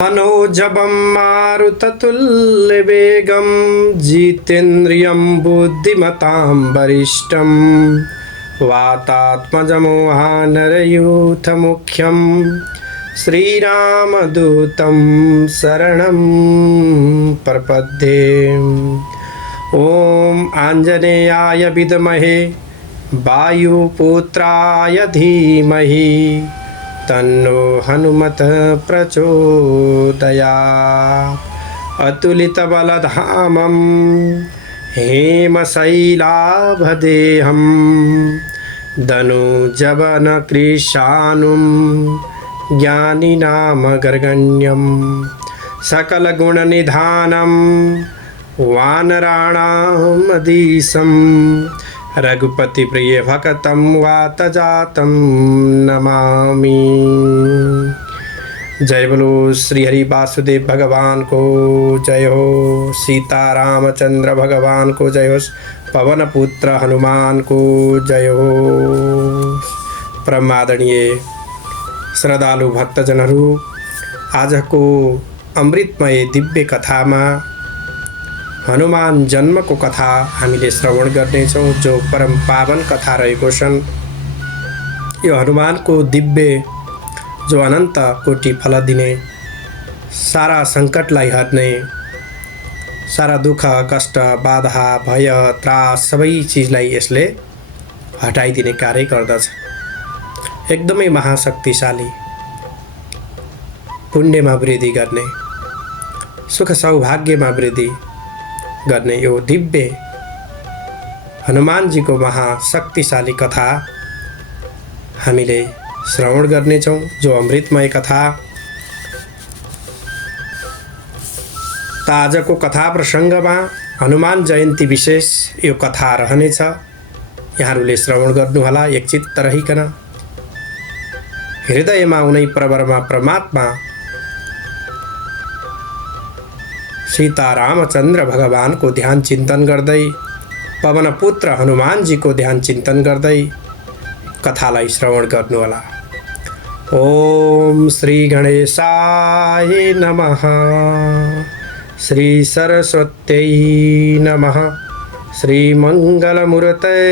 मनोजवं मारुततुल्यवेगं जितेन्द्रियं बुद्धिमतां वरिष्ठं वातात्मजमोहानरयूथमुख्यं श्रीरामदूतं शरणं प्रपद्ये। ॐ आञ्जनेयाय विद्महे वायुपुत्राय धीमहि तन्नो हनुमत प्रचोदयात्। अतुलितबलधामं हेमशैलाभदेहं दनुजवनकृशानुं ज्ञानिनामग्रगण्यं सकलगुणनिधानं वानराणामधीशं रघुपतिप्रियभक्तं वातजातं नमामि। जय बोलो श्री हरि वासुदेव भगवान को जय हो। सीतारामचंद्र भगवान को जय हो। पवन पुत्र हनुमान को जय हो। परमादरणीय श्रद्धालु भक्तजनहरू, आजको अमृतमय दिव्य कथामा हनुमान जन्मको कथा हामीले श्रवण गर्नेछौँ, जो परम पावन कथा रहेको छन्। यो हनुमानको दिव्य, जो अनन्त कोटि फल दिने, सारा सङ्कटलाई हट्ने, सारा दुःख कष्ट बाधा भय त्रास सबै चिजलाई यसले हटाइदिने कार्य गर्दछ। एकदमै महाशक्तिशाली, पुण्यमा वृद्धि गर्ने, सुख सौभाग्यमा वृद्धि गर्ने यो दिव्य हनुमानजीको महाशक्तिशाली कथा हामीले श्रवण गर्नेछौँ, जो अमृतमय कथा। त आजको कथा प्रसङ्गमा हनुमान जयन्ती विशेष यो कथा रहनेछ। यहाँहरूले श्रवण गर्नुहोला एकचित्त रहिकन। हृदयमा उनै प्रवरमा परमात्मा सीतारामचन्द्र भगवान को ध्यान चिंतन गर्दै, पवन पुत्र हनुमान जी को ध्यान चिंतन गर्दै कथालाई श्रवण गर्नुहोला। ओम श्री गणेशाय नमः, श्री सरस्वत्यै नमः, श्री मंगलमूर्तये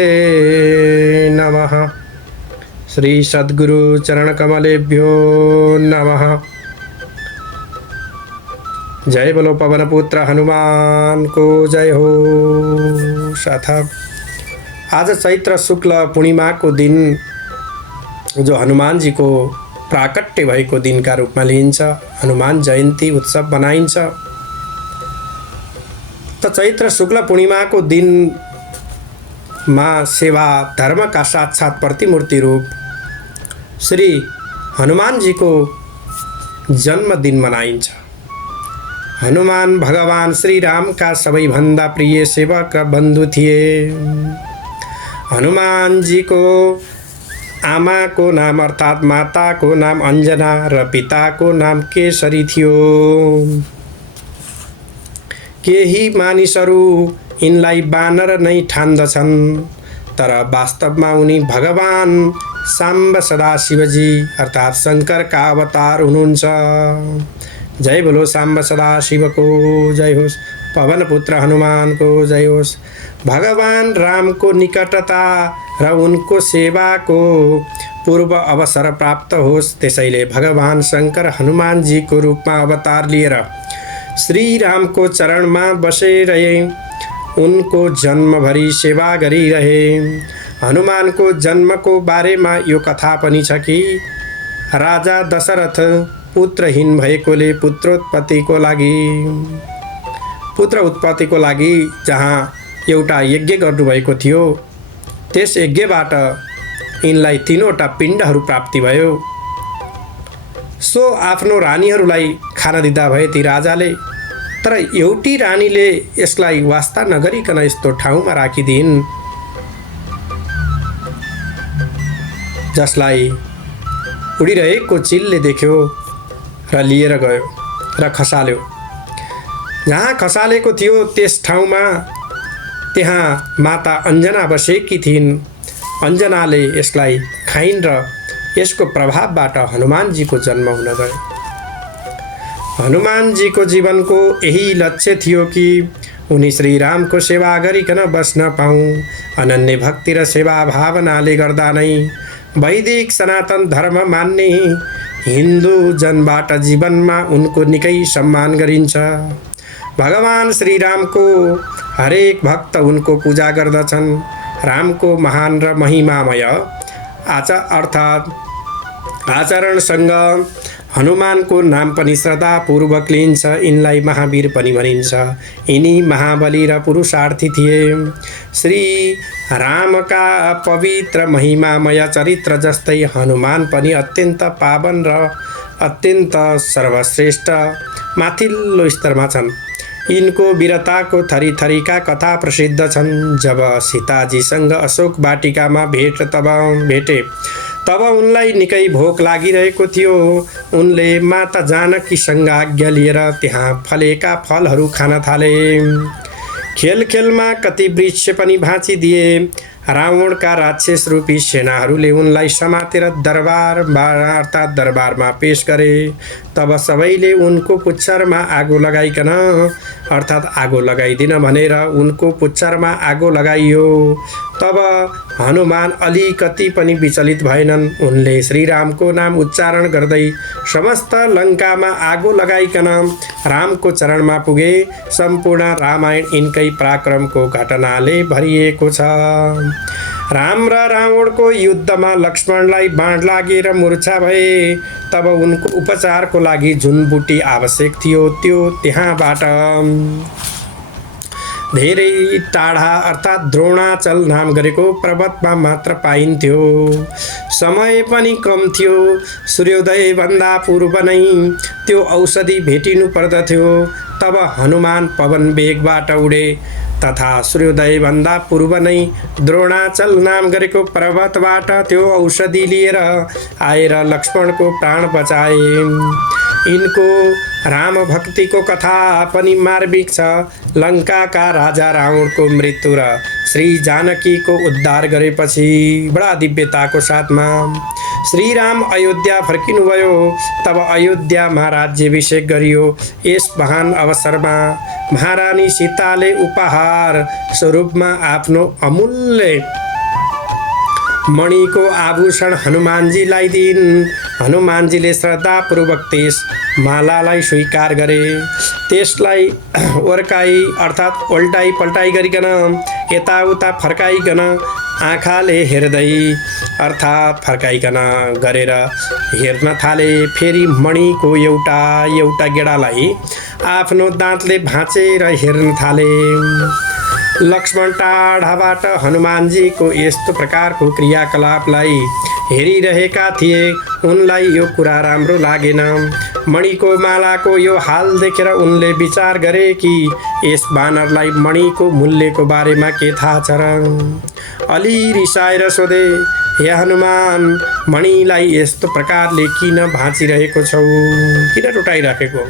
नमः, श्री सद्गुरु चरणकमलेभ्यो नमः। जय बोलो पवन पुत्र हनुमान को जय हो। साथ आज चैत्र शुक्ल पूर्णिमा को दिन, जो हनुमान जी को प्राकट्य भएको दिनका रूपमा लिइन्छ, हनुमान जयन्ती उत्सव मनाइन्छ। त चैत्र शुक्ल पूर्णिमा को दिन मा सेवा धर्म का साक्षात प्रतिमूर्ति रूप श्री हनुमान जी को जन्मदिन मनाइन्छ। हनुमान भगवान श्री राम का सबैभन्दा प्रिय सेवक बन्धु थिए। हनुमान जी को आमा को नाम अर्थात माता को नाम अंजना र पिता को नाम केसरी थियो। केही मानिसहरू यिनलाई बानर नै ठान्दछन्, तर वास्तवमा उनी भगवान साम्ब सदाशिवजी अर्थात शंकर का अवतार हुनुहुन्छ। जय बोलो साम्ब सदाशिव को जय होस्। पवन पुत्र हनुमान को जय होस्। भगवान राम को निकटता र उनको सेवा को पूर्व अवसर प्राप्त होस्, त्यसैले भगवान शंकर हनुमान जी को रूपमा अवतार लिएर श्री राम को चरणमा बसिरहे उनको जन्मभरि सेवा गरिरहे। हनुमान को जन्म को बारेमा यो कथा पनि छ कि राजा दशरथ पुत्रहीन भएकोले पुत्र उत्पत्तिको लागि जहाँ एउटा यज्ञ गर्नुभएको थियो, त्यस यज्ञबाट यिनलाई 3वटा पिण्डहरू प्राप्ति भयो। सो आफ्नो रानीहरूलाई खान दिँदा भए ती राजाले, तर एउटी रानीले यसलाई वास्ता नगरिकन यस्तो ठाउँमा राखिदिइन् जसलाई उडिरहेको चिलले देख्यो र लिएर गयो र खसाल्यो। जहाँ खसालेको थियो त्यस ठाउँमा त्यहाँ माता अंजना बसेकी थिइन्। अंजनाले यसलाई खाइन् र यसको प्रभावबाट हनुमानजीको जन्म हुन गयो। हनुमानजीको जीवनको यही लक्ष्य थियो कि उनी श्रीरामको सेवा गरिकन बस्न पाऊँ। अनन्य भक्ति र सेवा भावनाले गर्दा नै वैदिक सनातन धर्म मान्ने हिन्दू जनबाट जीवनमा उनको निकै सम्मान गरिन्छ। भगवान श्रीरामको हरेक भक्त उनको पूजा गर्दछन्। रामको महान र महिमामय आचरणसँग हनुमानको नाम पनि श्रद्धापूर्वक लिइन्छ। यिनलाई महावीर पनि भनिन्छ। यिनी महाबली र पुरुषार्थी थिए। श्री रामका पवित्र महिमामय चरित्र जस्तै हनुमान पनि अत्यन्त पावन र अत्यन्त सर्वश्रेष्ठ माथिल्लो स्तरमा छन्। यिनको वीरताको थरीथरीका कथा प्रसिद्ध छन्। जब सीताजीसँग अशोक वाटिकामा भेटे तब उनलाई निकै भोक लागिरहेको थियो। उनले माता जानकीसँग आज्ञा लिएर त्यहाँ फलेका फलहरू खान थाले। खेलखेलमा कति वृक्ष पनि भाँचिदिए। रावणका राक्षस रूपी सेनाहरूले उनलाई समातेर दरबारमा पेश गरे। तब सबैले उनको पुच्छरमा आगो लगाइकन अर्थात् आगो लगाइदिन भनेर उनको पुच्छरमा आगो लगाइयो। तब हनुमान अलिकति पनि विचलित भएनन्। उनले श्रीरामको नाम उच्चारण गर्दै समस्त लङ्कामा आगो लगाइकन रामको चरणमा पुगे। सम्पूर्ण रामायण यिनकै पराक्रमको घटनाले भरिएको छ। राम र रावणको युद्धमा लक्ष्मणलाई बाण लागेर मूर्छा भए। तब उनको उपचारको लागि जुन बुटी आवश्यक थियो त्यो त्यहाँबाट धेरै टाढा अर्थात् द्रोणाचल नाम गरेको पर्वतमा मात्र पाइन्थ्यो। समय पनि कम थियो। सूर्योदयभन्दा पूर्व नै त्यो औषधि भेटिनु पर्दथ्यो। तब हनुमान पवन वेगबाट उडे तथा सूर्योदयभन्दा पूर्व नै द्रोणाचल नाम गरेको पर्वतबाट त्यो औषधि लिएर आएर लक्ष्मणको प्राण बचाए। यिनको राम भक्तिको कथा पनि मार्मिक छ। लङ्काका राजा रावणको मृत्यु र श्री जानकीको उद्धार गरेपछि बडा दिव्यताको साथमा श्रीराम अयोध्या फर्किनुभयो। तब अयोध्यामा राज्याभिषेक गरियो। यस महान अवसरमा महारानी सीताले उपहार स्वरूपमा आफ्नो अमूल्य मणिको आभूषण हनुमानजीलाई दिइन्। हनुमानजीले श्रद्धापूर्वक त्यस मालालाई स्वीकार गरे। त्यसलाई ओर्काई अर्थात् उल्टाई पल्टाई गरिकन यताउता फर्काइकन आँखाले हेर्दै अर्थात् फर्काइकन गरेर हेर्न थाले। फेरि मणिको एउटा गेडालाई आफ्नो दाँतले भाँचेर हेर्न थाले। लक्ष्मण टाढाबाट हनुमानजीको यस्तो प्रकारको क्रियाकलापलाई हेरिरहेका थिए। उनलाई यो कुरा राम्रो लागेन। मणिको मालाको यो हाल देखेर उनले विचार गरे कि यस बानरलाई मणिको मूल्यको बारेमा के थाहा छ र। अलि रिसाएर सोधे, हे हनुमान, मणिलाई यस्तो प्रकारले किन भाँचिरहेको छौ, किन टुटाइराखेको?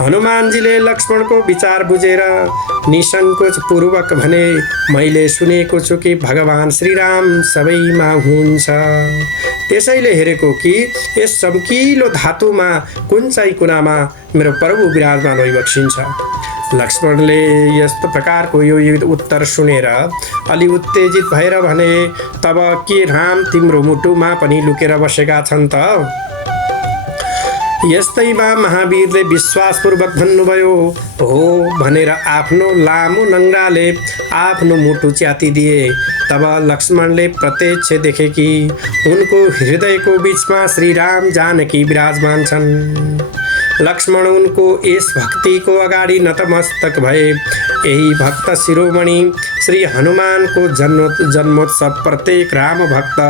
हनुमानजीले लक्ष्मणको विचार बुझेर निसङ्कोच पूर्वक भने, मैले सुनेको छु कि भगवान श्रीराम सबैमा हुनुहुन्छ, त्यसैले हेरेको कि यस चम्किलो धातुमा कुन चाहिँ कुनामा मेरो प्रभु विराजमान भइबक्सिन्छ। लक्ष्मणले यस्तो प्रकारको यो उत्तर सुनेर अलि उत्तेजित भएर भने, तब के राम तिम्रो मुटुमा पनि लुकेर बसेका छन् त? यस्तैमा महावीरले विश्वासपूर्वक भन्नुभयो, हो भनेर आफ्नो लामो नङ्ग्राले आफ्नो मुटु च्यातिदिए। तब लक्ष्मणले प्रत्यक्ष देखे कि उनको हृदयको बीचमा श्रीराम जानकी विराजमान छन्। लक्ष्मण उनको यस भक्तिको अगाडि नतमस्तक भए। यही भक्त शिरोमणि श्री हनुमानको जन्मोत्सव प्रत्येक राम भक्त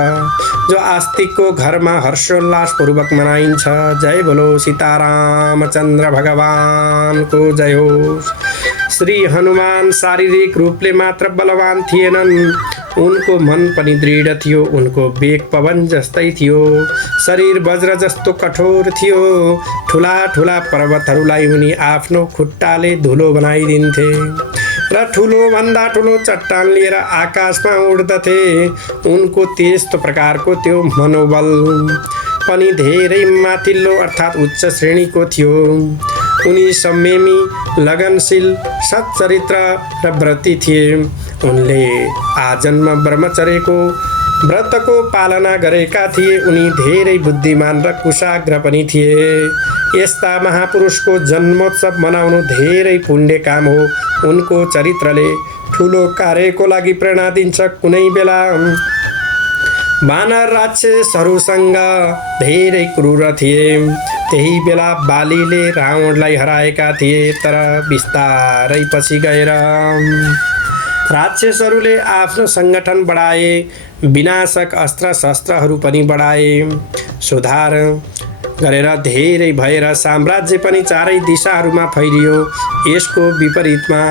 जो आस्तिकको घरमा हर्षोल्लासपूर्वक मनाइन्छ। जय बोलो सीतारामचन्द्र भगवानको जय होस्। श्री हनुमान शारीरिक रूपले मात्र बलवान थिएनन्, उनको मन पनि दृढ थियो। उनको वेग पवन जस्तै थियो, शरीर वज्र जस्तो कठोर थियो। ठुला ठुला पर्वतहरूलाई उनी आफ्नो खुट्टाले धुलो बनाइदिन्थे र ठुलो भन्दा ठुलो चट्टान लिएर आकाशमा उड्दथे। उनको त्यस्तो प्रकारको त्यो मनोबल पनि धेरै माथिल्लो अर्थात् उच्च श्रेणीको थियो। उनी संयमी, लगनशील, सच्चरित्र र व्रती थिए। उनले आजन्म ब्रह्मचर्यको व्रतको पालना गरेका थिए। उनी धेरै बुद्धिमान र कुशाग्र पनि थिए। यस्ता महापुरुषको जन्मोत्सव मनाउनु धेरै पुण्य काम हो। उनको चरित्रले ठुलो कार्यको लागि प्रेरणा दिन्छ। कुनै बेला वानर राक्षसहरूसँग धेरै क्रूर थिए। त्यही बेला बालीले रावणलाई हराएका थिए। तर बिस्तारै पछि गएर राक्षसहरूले आफ्नो सङ्गठन बढाए, विनाशक अस्त्र शस्त्रहरू पनि बढाए। सुधार गरेर धेरै भएर साम्राज्य पनि चारै दिशाहरूमा फैलियो। यसको विपरीतमा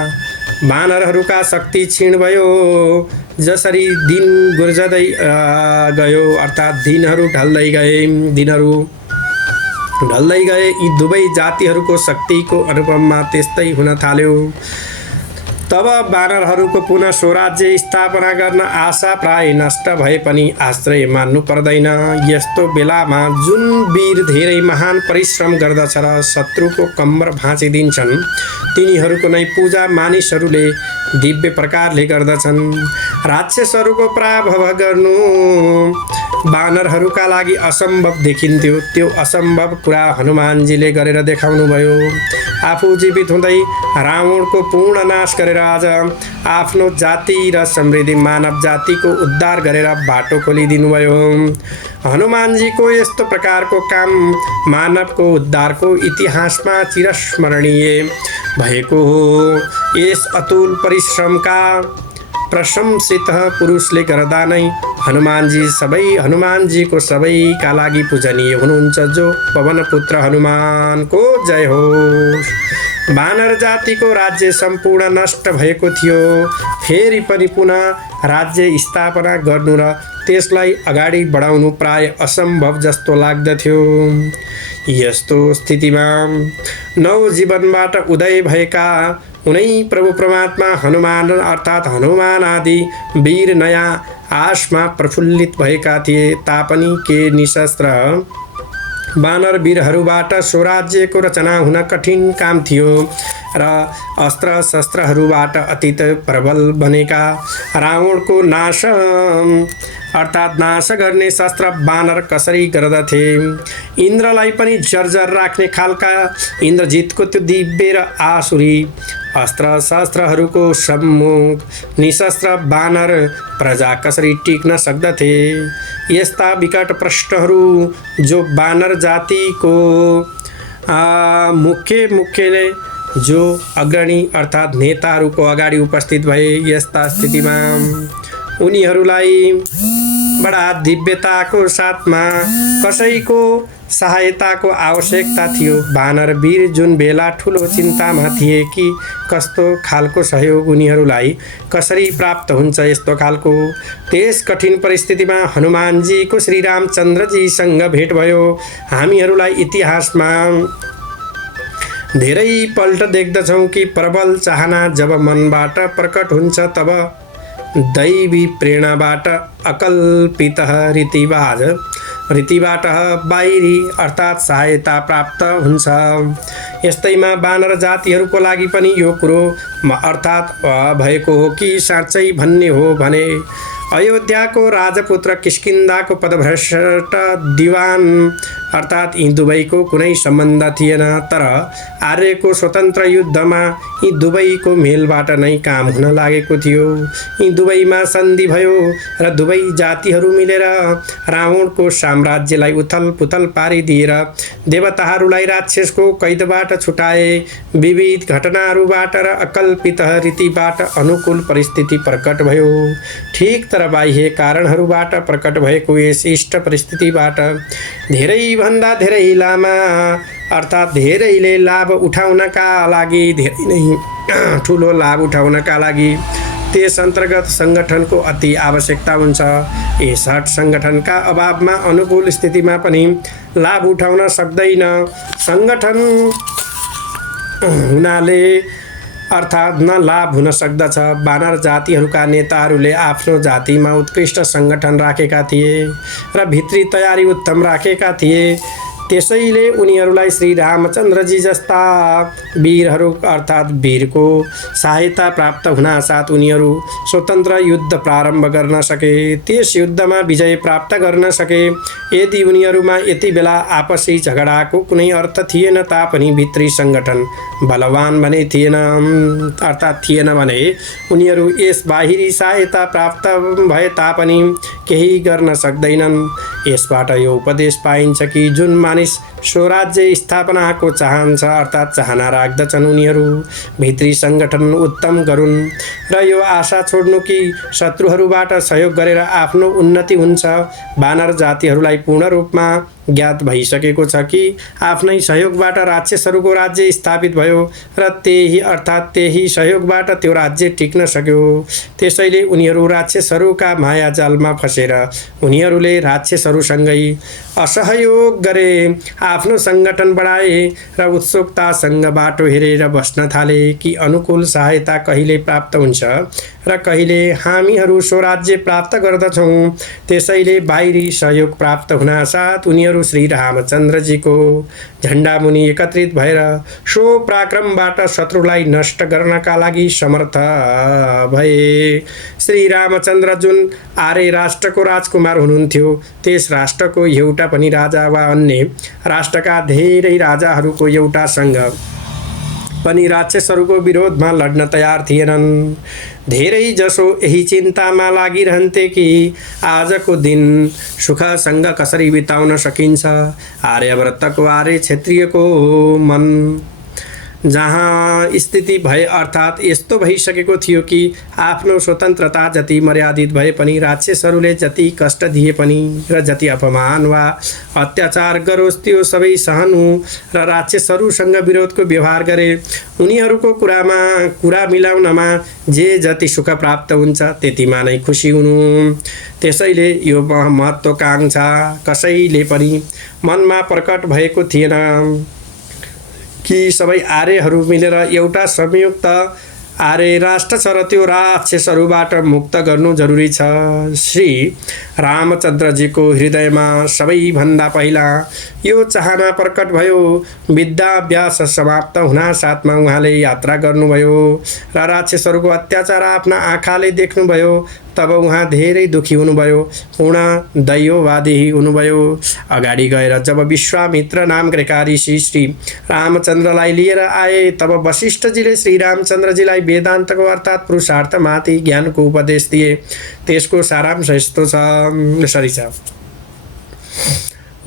वानरहरूका शक्ति क्षीण भयो। जसरी दिन गुर्जदै गयो, अर्थात् दिनहरू ढल्दै गए, यी दुवै जातिहरूको शक्तिको अनुपममा त्यस्तै हुन थाल्यो। तब वानरहरूको पुनः स्वराज्य स्थापना गर्न आशा प्राय नष्ट भए पनि आश्रय मान्नु पर्दैन। यस्तो बेलामा जुन वीर धेरै महान परिश्रम गर्दछ र शत्रुको कम्मर भाँचिदिन्छन्, तिनीहरूको नै पूजा मानिसहरूले दिव्य प्रकारले गर्दछन्। राक्षसहरूको पराभव गर्नु वानरहरूका लागि असम्भव देखिन्थ्यो। त्यो असम्भव कुरा हनुमानजीले गरेर देखाउनु भयो। आफू जीवित हुँदै रावणको पूर्ण नाश गरेर आज आफ्नो जाति र समृद्धि मानव जातिको उद्धार गरेर बाटो खोलिदिनु भयो। हनुमानजीको यस्तो प्रकारको काम मानवको उद्धारको इतिहासमा चिरस्मरणीय भएको हो। यस अतुल परिश्रमका प्रशंसित पुरुषले गर्दा नै हनुमानजीको सबैका लागि पूजनीय हुनुहुन्छ। जो पवनपुत्र हनुमानको जय होस्। वानर जातिको राज्य सम्पूर्ण नष्ट भएको थियो। फेरि पनि पुनः राज्य स्थापना गर्नु र त्यसलाई अगाडि बढाउनु प्राय असम्भव जस्तो लाग्दथ्यो। यस्तो स्थितिमा नवजीवनबाट उदय भएका उनै प्रभु परमात्मा हनुमान अर्थात् हनुमान आदि वीर नयाँ आशमा प्रफुल्लित भएका थिए तापनि के निशस्त्र वानर वीरहरूबाट स्वराज्यको रचना हुन कठिन काम थियो र अस्त्र शस्त्रहरूबाट अतीत प्रबल बनेका रावणको नाश अर्थात् नाश गर्ने शस्त्र वानर कसरी गर्दथे। इन्द्रलाई पनि जर्जर राख्ने खालका इन्द्रजितको त्यो दिव्य र आसुरी अस्त्र शस्त्रहरूको सम्मुख निशस्त्र वानर प्रजा कसरी टिक्न सक्दथे। यस्ता विकट प्रश्नहरू जो वानर जातिको मुख्यले जो अग्रणी अर्थात् नेताहरूको अगाडि उपस्थित भए। यस्ता स्थितिमा उनीहरूलाई बडा दिव्यताको साथमा कसैको सहायताको आवश्यकता थियो। वानर वीर जुन बेला ठुलो चिन्तामा थिए कि कस्तो खालको सहयोग उनीहरूलाई कसरी प्राप्त हुन्छ। यस्तो खालको त्यस कठिन परिस्थितिमा हनुमानजीको श्रीरामचन्द्रजीसँग भेट भयो। हामीहरूलाई इतिहासमा धेरै पल्ट देख्दछौँ कि प्रबल चाहना जब मनबाट प्रकट हुन्छ तब दैवी प्रेरणाबाट अकल्पित रीतिबाट बाहिरी अर्थात् सहायता प्राप्त हुन्छ। यस्तैमा वानर जातिहरूको लागि पनि यो कुरो अर्थात् भएको हो कि साँच्चै भन्ने हो भने अयोध्याको राजपुत्र किष्किन्धाको पदभ्रष्ट दिवान अर्थात् यी दुवैको कुनै सम्बन्ध थिएन। तर आर्यको स्वतन्त्र युद्धमा यी दुवैको मेलबाट नै काम हुन लागेको थियो। यी दुवैमा सन्धि भयो र दुवै जातिहरू मिलेर रावणको साम्राज्यलाई उथल पुथल पारिदिएर देवताहरूलाई राक्षसको कैदबाट छुटाए। विविध घटनाहरूबाट र अकल्पित रीतिबाट अनुकूल परिस्थिति प्रकट भयो। ठीक तर बाह्य कारणहरूबाट प्रकट भएको यस इष्ट परिस्थितिबाट धेरैभन्दा धेरै लामा अर्थात् धेरैले लाभ उठाउनका लागि धेरै नै ठुलो लाभ उठाउनका लागि त्यस अन्तर्गत सङ्गठनको अति आवश्यकता हुन्छ। यस हट सङ्गठनका अभावमा अनुकूल स्थितिमा पनि लाभ उठाउन सक्दैन। सङ्गठन हुनाले अर्थात् न लाभ हुन सक्दछ। वानर जातिहरूका नेताहरूले आफ्नो जातिमा उत्कृष्ट सङ्गठन राखेका थिए र भित्री तयारी उत्तम राखेका थिए। त्यसैले उनीहरूलाई श्री रामचन्द्रजी जस्ता वीरहरू अर्थात् वीरको सहायता प्राप्त हुनासाथ उनीहरू स्वतन्त्र युद्ध प्रारम्भ गर्न सके। त्यस युद्धमा विजय प्राप्त गर्न सके। यदि उनीहरूमा यति बेला आपसी झगडाको कुनै अर्थ थिएन तापनि भित्री सङ्गठन बलवान भने थिएन, अर्थात् थिएन भने उनीहरू यस बाहिरी सहायता प्राप्त भए तापनि केही गर्न सक्दैनन्। यसबाट यो उपदेश पाइन्छ कि जुन मानिस स्वराज्य स्थापनाको चाहन्छ अर्थात् चाहना राख्दछन् उनीहरू भित्री सङ्गठन उत्तम गरून् र यो आशा छोड्नु कि शत्रुहरूबाट सहयोग गरेर आफ्नो उन्नति हुन्छ। वानर जातिहरूलाई पूर्ण रूपमा ज्ञात भइसकेको छ कि आफ्नै सहयोगबाट राक्षसहरूको राज्य स्थापित भयो र त्यही सहयोगबाट त्यो राज्य टिक्न सक्यो। त्यसैले उनीहरू राक्षसहरूका मायाजालमा फसेर उनीहरूले राक्षसहरूसँगै असहयोग गरे, आफ्नो सङ्गठन बढाए र उत्सुकतासँग बाटो हेरेर बस्न थाले कि अनुकूल सहायता कहिले प्राप्त हुन्छ र कहिले हामीहरू स्वराज्य प्राप्त गर्दछौँ। त्यसैले बाहिरी सहयोग प्राप्त हुनासाथ उनीहरू श्री रामचन्द्रजीको झन्डामुनि एकत्रित भएर सो पराक्रमबाट शत्रुलाई नष्ट गर्नका लागि समर्थ भए। श्री रामचन्द्र जुन आर्य राष्ट्रको राजकुमार हुनुहुन्थ्यो त्यस राष्ट्रको एउटा पनि राजा वा अन्य राष्ट्रका धेरै राजाहरूको एउटासँग पनि राक्षसहरूको विरोधमा लड्न तयार थिएनन्। धेरै जसो यही चिन्तामा लागिरहन्थे कि आजको दिन सुखसँग कसरी बिताउन सकिन्छ। आर्यव्रतको आर्य क्षेत्रीयको मन जहाँ स्थिति भए अर्थात् यस्तो भइसकेको थियो कि आफ्नो स्वतन्त्रता जति मर्यादित भए पनि राक्षसहरूले जति कष्ट दिए पनि र जति अपमान वा अत्याचार गरोस् त्यो सबै सहनु र राक्षसहरूसँग विरोधको व्यवहार गरे। उनीहरूको कुरा मिलाउनमा जे जति सुख प्राप्त हुन्छ त्यतिमा नै खुसी हुनु। त्यसैले यो महत्त्वाकांक्षा कसैले पनि मनमा प्रकट भएको थिएन कि सबै आर्यहरू मिलेर एउटा संयुक्त आर्य राष्ट्र छ र त्यो राक्षसहरूबाट मुक्त गर्नु जरुरी छ। श्री रामचन्द्रजीको हृदयमा सबैभन्दा पहिला यो चाहना प्रकट भयो। विद्याभ्यास समाप्त हुनासाथमा उहाँले यात्रा गर्नुभयो र राक्षसहरूको अत्याचार आफ्ना आँखाले देख्नुभयो। तब उहाँ धेरै दुखी हुनुभयो, पूर्ण दैववादी हुनुभयो। अगाडि गएर जब विश्वामित्र नामका ऋषि श्री रामचन्द्रलाई लिएर आए तब वशिष्ठजीले श्री रामचन्द्रजीलाई वेदान्तको अर्थात् पुरुषार्थमाथि ज्ञानको उपदेश दिए। त्यसको सारांश यस्तो छ।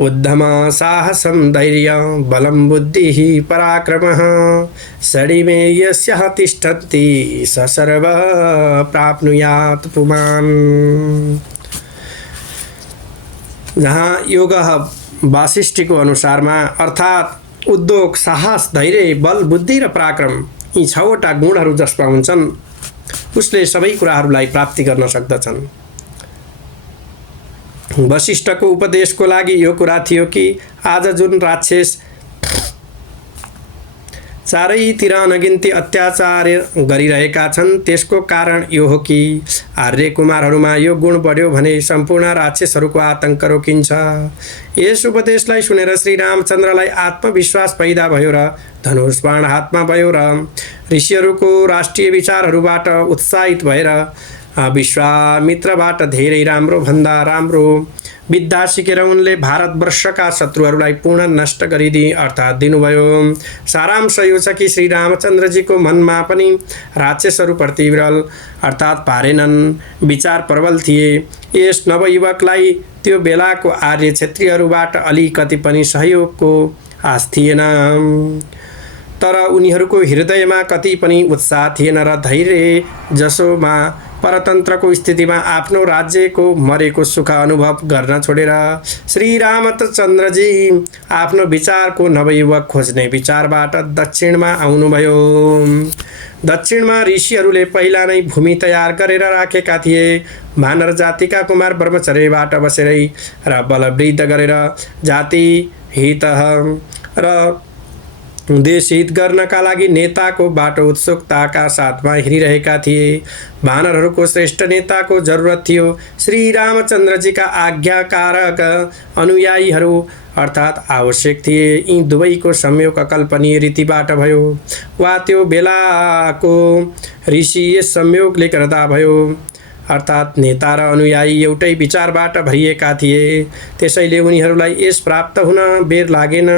उद्धम साहसं धैर्य बलं बुद्धिः पराक्रमः षडिमे यस्यः तिष्ठन्ति स सर्व प्राप्नुयात् पुमान्। जहाँ योग वासिष्ठीको अनुसारमा अर्थात् उद्योग, साहस, धैर्य, बल, बुद्धि र पराक्रम यी 6वटा गुणहरू जसमा हुन्छन् उसले सबै कुराहरूलाई प्राप्ति गर्न सक्दछन्। वशिष्ठको उपदेशको लागि यो कुरा थियो कि आज जुन राक्षस चारैतिर अनगिन्ती अत्याचार गरिरहेका छन् त्यसको कारण यो हो कि आर्य कुमारहरूमा यो गुण बढ्यो भने सम्पूर्ण राक्षसहरूको आतंक रोकिन्छ। यस उपदेशलाई सुनेर श्री रामचन्द्रलाई आत्मविश्वास पैदा भयो र धनुष बाण हातमा भयो र ऋषिहरूको राष्ट्रिय विचारहरूबाट उत्साहित भएर विश्वामित्रबाट धेरै राम्रो भन्दा राम्रो विद्या सिकेर उनले भारतवर्षका शत्रुहरूलाई पूर्ण नष्ट गरिदिए अर्थात् दिनुभयो। सारांश यो छ कि श्री रामचन्द्रजीको मनमा पनि राक्षसहरूप्रति विरल अर्थात् पारेनन् विचार प्रबल थिए। यस नवयुवकलाई त्यो बेलाको आर्य क्षेत्रीयहरूबाट अलिकति पनि सहयोगको आश थिएन, तर उनीहरूको हृदयमा कति पनि उत्साह थिएन र धैर्य जसोमा परतन्त्रको स्थितिमा आफ्नो राज्यको मरेको सुख अनुभव गर्न छोडेर श्री रामचन्द्रजी आफ्नो विचारको नवयुवक खोज्ने विचारबाट दक्षिणमा आउनुभयो। दक्षिणमा ऋषिहरूले पहिला नै भूमि तयार गरेर राखेका थिए। वानर जातिका कुमार ब्रह्मचर्यबाट बसेरै र बलवृद्ध गरेर जाति हित र देशहित गर्नका लागि नेताको बाटो उत्सुकताका साथमा हिँडिरहेका थिए। वानरहरूको श्रेष्ठ नेताको जरुरत थियो। श्री रामचन्द्रजीका आज्ञाकारक अनुयायीहरू अर्थात् आवश्यक थिए। यी दुवैको संयोग अकल्पनीय रीतिबाट भयो वा त्यो बेलाको ऋषि यस संयोगले गर्दा भयो। अर्थात् नेता र अनुयायी एउटै विचारबाट भरिएका थिए, त्यसैले उनीहरूलाई यस प्राप्त हुन बेर लागेन।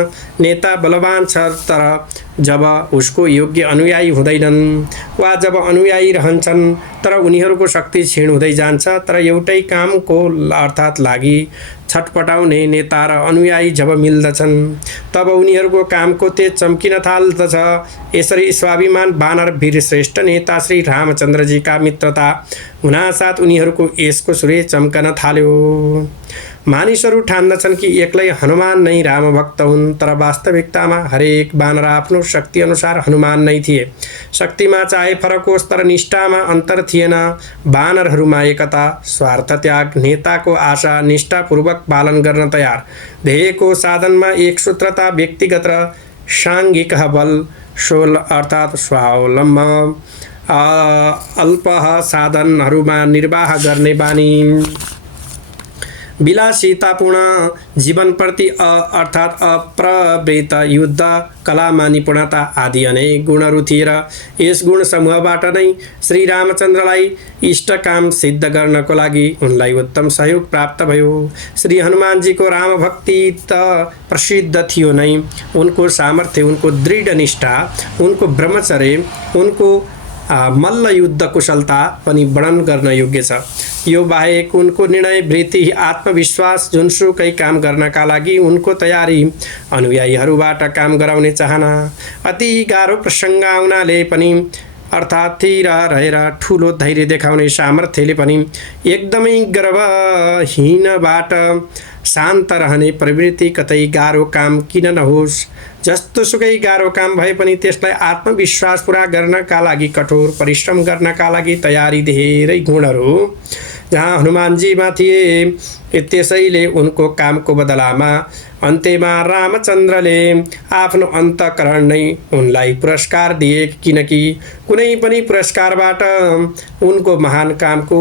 नेता बलवान छ, तर जब उसको योग्य अनुयायी हुँदैनन् वा जब अनुयायी रहन्छन् तर उनीहरूको शक्ति क्षीण हुँदै जान्छ। तर एउटै कामको अर्थात् लागि छटपटाउने नेता र अनुयायी जब मिल्दछन् तब उनीहरूको कामको तेज चम्किन थाल्दछ। यसरी स्वाभिमान वानर वीर श्रेष्ठ नेता श्री रामचन्द्रजीका मित्रता हुनासाथ उनीहरूको यसको सूर्य चम्कन थाल्यो। मानिसहरू ठान्दछन् कि एक्लै हनुमान नै रामभक्त हुन्, तर वास्तविकतामा हरेक वानर आफ्नो शक्ति अनुसार हनुमान नै थिए। शक्तिमा चाहे फरक होस्, तर निष्ठामा अन्तर थिएन। वानरहरूमा एकता, स्वार्थ त्याग, नेताको आशा निष्ठापूर्वक पालन गर्न तयार, ध्येयको साधनमा एकसूत्रता, व्यक्तिगत र साङ्घिक बल, अर्थात् स्वावलम्ब, अल्प साधनहरूमा निर्वाह गर्ने बानी, विलासितापूर्ण जीवनप्रति अर्थात् अप्रवृत्त युद्ध कलामा निपुणता आदि अनेक गुणहरू थिए र यस गुण समूहबाट नै श्री रामचन्द्रलाई इष्टकाम सिद्ध गर्नको लागि उनलाई उत्तम सहयोग प्राप्त भयो। श्री हनुमानजीको रामभक्ति त प्रसिद्ध थियो नै, उनको सामर्थ्य, उनको दृढ निष्ठा, उनको ब्रह्मचर्य, उनको मल्ल युद्ध कुशलता पनि वर्णन गर्न योग्य छ। यो बाहेक उनको निर्णय वृत्ति, आत्मविश्वास, जुनसुकै काम गर्नका लागि उनको तयारी, अनुयायीहरूबाट काम गराउने चाहना, अति गाह्रो प्रसङ्ग आउनाले पनि अर्थात् स्थिर रहेर ठुलो धैर्य देखाउने सामर्थ्यले पनि एकदमै गर्वहीनबाट शान्त रहने प्रवृत्ति, कतै गाह्रो काम किन नहोस्, जस्तोसुकै गाह्रो काम भए पनि त्यसलाई आत्मविश्वास पुरा गर्नका लागि कठोर परिश्रम गर्नका लागि तयारी, धेरै गुणहरू जहाँ हनुमानजीमा थिए। त्यसैले उनको कामको बदलामा अन्त्यमा रामचन्द्रले आफ्नो अन्तःकरण नै उनलाई पुरस्कार दिए, किनकि कुनै पनि पुरस्कारबाट उनको महान कामको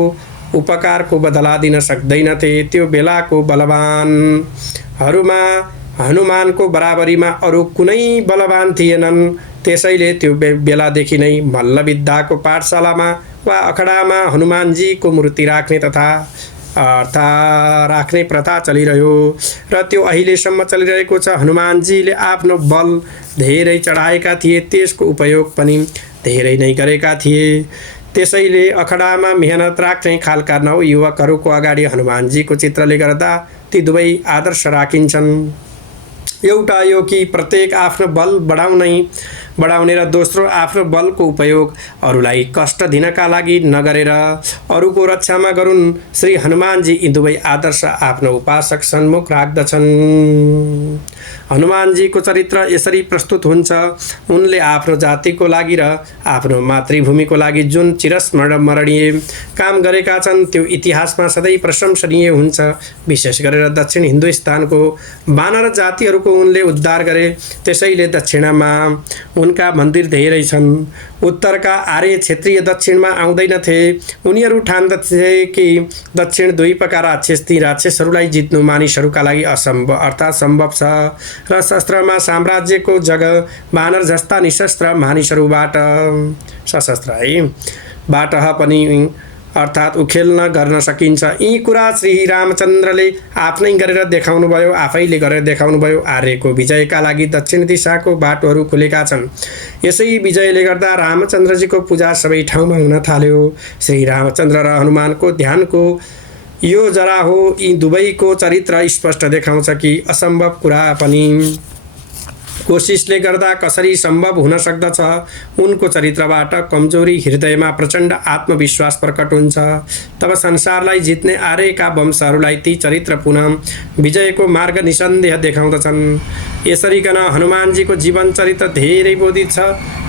उपकारको बदला दिन सक्दैनथे। त्यो बेलाको बलवानहरूमा हनुमानको बराबरीमा अरू कुनै बलवान थिएनन्। त्यसैले त्यो बेलादेखि नै मल्लविद्याको पाठशालामा वा अखडामा हनुमानजीको मूर्ति राख्ने तथा राख्ने प्रथा चलिरह्यो र त्यो अहिलेसम्म चलिरहेको छ। हनुमानजीले आफ्नो बल धेरै चढाएका थिए, त्यसको उपयोग पनि धेरै नै गरेका थिए। त्यसैले अखडामा मेहनत राख्ने खालका नवयुवकहरूको अगाडि हनुमानजीको चित्रले गर्दा ती दुवै आदर्श राखिन्छन्। एउटा यो कि प्रत्येक आफ्नो बल बढाउने र दोस्रो आफ्नो बलको उपयोग अरूलाई कष्ट दिनका लागि नगरेर अरूको रक्षामा गरून्। श्री हनुमानजी यी दुवै आदर्श आफ्नो उपासक सन्मुख राख्दछन्। हनुमानजीको चरित्र यसरी प्रस्तुत हुन्छ। उनले आफ्नो जातिको लागि र आफ्नो मातृभूमिको लागि जुन चिरस्मरणीय काम गरेका छन् त्यो इतिहासमा सधैँ प्रशंसनीय हुन्छ। विशेष गरेर दक्षिण हिन्दुस्तानको वानर जातिहरूको उनले उद्धार गरे। त्यसैले दक्षिणमा उनका मन्दिर धेरै छन्। उत्तरका आर्य क्षेत्रीय दक्षिणमा आउँदैनथे। उनीहरू ठान्दथे कि दक्षिण द्वीपका राक्षस ती राक्षसहरूलाई जित्नु मानिसहरूका लागि असम्भव अर्थात् सम्भव छ र शस्त्रमा साम्राज्यको जग वानर जस्ता निशस्त्र मानिसहरूबाट सशस्त्र बाट पनि अर्थात् उखेल्न गर्न सकिन्छ। यी कुरा श्री रामचन्द्रले आफ्नै गरेर देखाउनुभयो, आफैले गरेर देखाउनुभयो। आर्यको विजयका लागि दक्षिण दिशाको बाटोहरू खुलेका छन्। यसै विजयले गर्दा रामचन्द्रजीको पूजा सबै ठाउँमा हुन थाल्यो। श्री रामचन्द्र र हनुमानको ध्यानको यो जरा हो। यी दुवैको चरित्र स्पष्ट देखाउँछ कि असम्भव कुरा पनि कोशिशले गर्दा कसरी सम्भव हुन सक्दछ। उनको चरित्रबाट कमजोरी, हृदयमा प्रचण्ड आत्मविश्वास प्रकट हुन्छ। तब संसारलाई जित्ने आर्यका वंशहरूलाई ती चरित्र पुनः विजयको मार्ग निसन्देह देखाउँदछन्। यसरीकन हनुमानजीको जीवन चरित्र धेरै बोधित छ।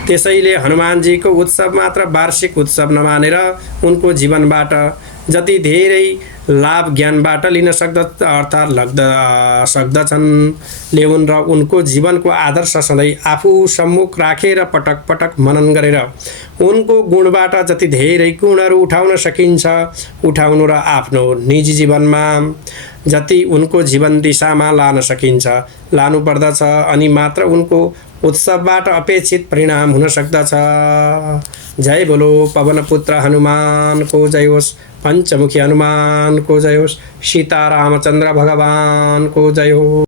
त्यसैले हनुमानजीको उत्सव मात्र वार्षिक उत्सव नमानेर उनको जीवनबाट जति धेरै लाभ ज्ञानबाट लिन सक्दछन् लेउन् र उनको जीवनको आदर्श सधैँ आफू सम्मुख राखेर पटक पटक मनन गरेर उनको गुणबाट जति धेरै गुणहरू उठाउन सकिन्छ उठाउनु र आफ्नो निजी जीवनमा जति उनको जीवन दिशामा लान सकिन्छ लानुपर्दछ अनि मात्र उनको उत्सवबाट अपेक्षित परिणाम हुन सक्दछ। जय बोलो पवनपुत्र हनुमानको जय होस्, पञ्चमुखी हनुमानको जय होस्, सीता रामचन्द्र भगवानको जय होस्।